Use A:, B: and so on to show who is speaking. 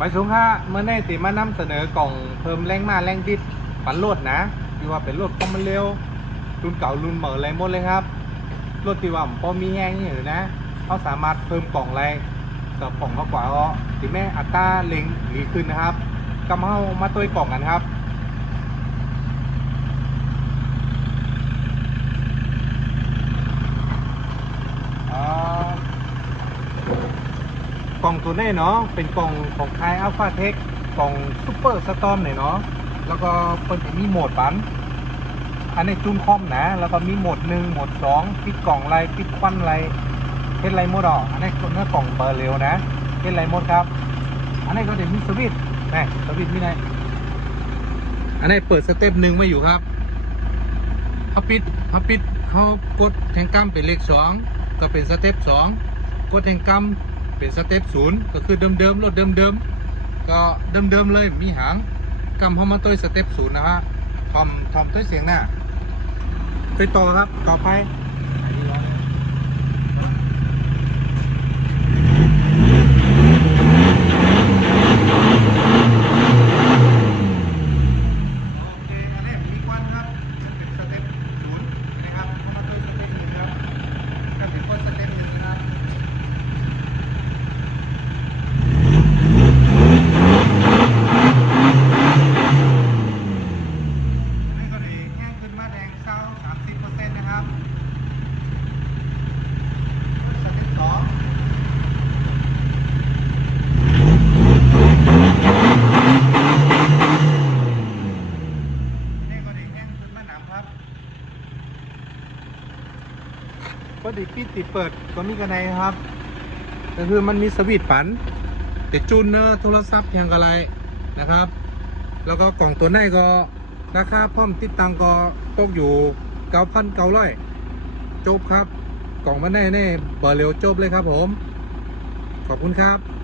A: หมายถึงว่าเมื่อในติมานำเสนอกล่องเพิ่มแรงมาแรงดิดปันรถนะที่ว่าเป็นรถความมันเร็วรุ่นเก่ารุ่นเหม่อะไรหมดเลยครับรถที่ว่าพอมีแห้งอยู่นะเขาสามารถเพิ่มกล่องแรงเสริมกล่องมากกว่าก็ถึงแม้อัตราเล็งดีขึ้นนะครับกำเข้ามาตัวกล่องกันครับ อ่าก ล่องตัวนี้เนาะเป็นกล่องของค่ายอัลฟาเทคกล่องซูเปอร์สตอมเนี่ยเนาะแล้วก็เพิ่นจะมีโหมดปันอันนี้จูนคอมนะ แล้วก็มีโหมดหนึ่งโหมดสองปิดกล่องไรปิดควันไรเฮ็ดไรโมดอ,อันนี้ตัวเนื้อกล่องเบอร์เร็วนะเฮ็ดไรโมดครับ อันนี้ก็จะมีสวิตช์นี่สวิตช์มีไหนอันนี้เปิดสเต็ปหนึ่งไว้อยู่ครับเขาปิดเขาปิดเขากดแทงกัมเป็นเลขสองก็เป็นสเต็ปสองกดแทงกัม เป็นสเต็ปศูนย์ก็คือเดิมเดิมๆรถเดิมเดิมๆก็เดิมเดิมๆเลยมีหางกัมเข้ามาตัวสเต็ปศูนย์นะฮะทอมทอมตัวเสียงหน้าไปต่อครับต่อไป โอเคอันนี้มีควันครับจะเป็นสเต็ปศูนย์นะครับเข้ามาด้วยสเต็ปหนึ่งครับก็เป็นคนสเต็ปหนึ่งนะครับอันนี้ก็ได้แห้งขึ้นมาแดงเศร้าสามสิบเปอร์เซ็นต์นะครับสเต็ปสองนี่ก็ได้แห้งขึ้นมาหนำครับ ก็ดิปิดติดเปิดก็มีกันไดครับก็คือมันมีสวิตช์ปันแต่จูนเนอร์โทรศัพท์อย่างอะไรนะครับ แล้วก็กล่องตัวในก็ราคาพร้อมติดตังก็ตกอยู่เก้าพันเก้าร้อยจบครับ กล่องมันแน่แน่เบอร์เร็วจบเลยครับผม ขอบคุณครับ